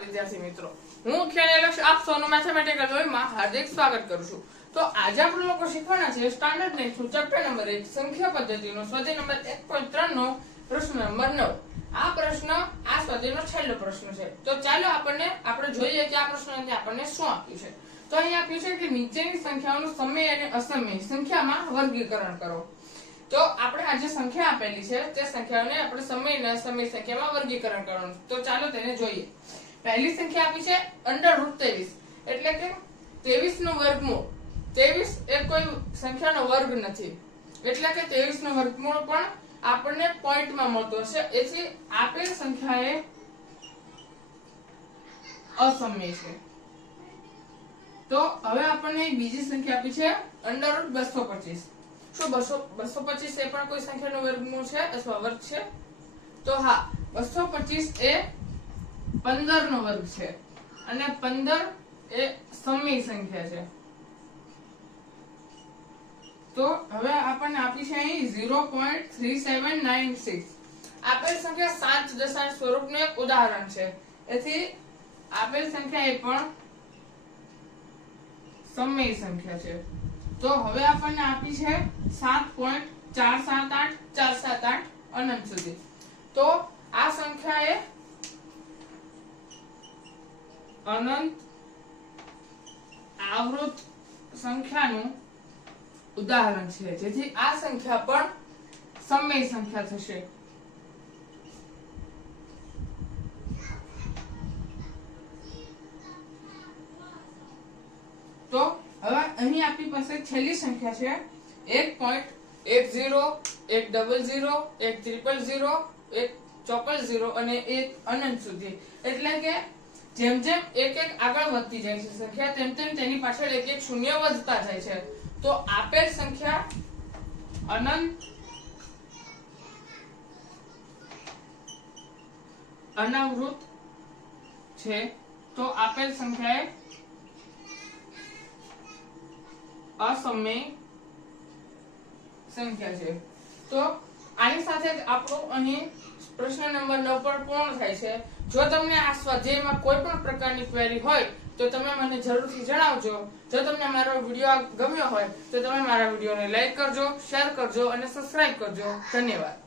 વિદ્યાર્થી મિત્રો, હું ખ્યાલ આપ સૌનું મેથેમેટિકલ લોહીમાં હાર્દિક સ્વાગત કરું છું। તો આજે આપણે લોકો શીખવાના છે સ્ટાન્ડર્ડ 9 નું ચેપ્ટર નંબર 1 સંખ્યા પદ્ધતિનો સ્વાધ્યાય નંબર 1.3 નો પ્રશ્ન નંબર 9। આ પ્રશ્ન આ સ્વાધ્યાયનો છેલ્લો પ્રશ્ન છે। તો ચાલો આપણે જોઈએ કે આ પ્રશ્નને આપણને શું આપ્યું છે। તો અહીં આપ્યું છે કે નીચેની સંખ્યાઓનું સમય અને અસમય સંખ્યામાં વર્ગીકરણ કરો। તો આપણે આ જે સંખ્યા આપેલી છે તે સંખ્યાઓને આપણે સમય અને અસમય સંખ્યામાં વર્ગીકરણ કરવાનું। તો ચાલો તેને જોઈએ। પહેલી સંખ્યા આપી છે √23 એટલે કે 23 નું વર્ગમૂળ। 23 એ કોઈ સંખ્યાનો વર્ગ નથી એટલે કે 23 નું વર્ગમૂળ પણ આપણને પોઈન્ટમાં મળતો હશે। એથી આપેલ સંખ્યા એ અસમય છે। તો હવે આપણને બીજી સંખ્યા આપી છે √225। શું 225 એ પણ કોઈ સંખ્યાનો વર્ગમૂળ છે અથવા વર્ગ છે? તો હા, 225 એ 15 નો વર્ગ છે અને 15 એ સમય સંખ્યા છે। તો હવે આપણને આપી છે અહીં 0.3796। આપેલ સંખ્યા 7 દશાંશ સ્વરૂપનું એક ઉદાહરણ છે। એથી આપેલ સંખ્યા એ પણ સમય સંખ્યા છે। તો હવે આપણને આપી છે 7.478478 અનંત સુધી। તો આ સંખ્યા એ અનંત આવૃત સંખ્યાનું ઉદાહરણ છે, જેથી આ સંખ્યા પણ સમય સંખ્યા થશે। તો હવે અહીં આપણી પાસે છેલ્લી સંખ્યા છે 1.10 100 100 100 અને 1 અનંત સુધી। એટલે કે જેમ જેમ એક એક આગળ વધતી જાય છે સંખ્યા, તેમ તેમ તેની પાછળ એક એક શૂન્ય વધતા જાય છે। તો આપેલ સંખ્યા અનંત અનાવૃત છે। તો આપેલ સંખ્યા એ અસમય સંખ્યા છે। તો આની સાથે જ આપણો અહીં પ્રશ્ન નંબર 9 પર પૂર્ણ થાય છે। જો તમને આ સ્વાધ્યાયમાં કોઈ પણ પ્રકારની ક્વેરી હોય તો તમે મને જરૂરથી જણાવજો। જો તમને મારો વિડિયો ગમ્યો હોય તો તમે મારા વિડિયોને લાઈક કરજો, શેર કરજો અને સબસ્ક્રાઇબ કરજો। ધન્યવાદ।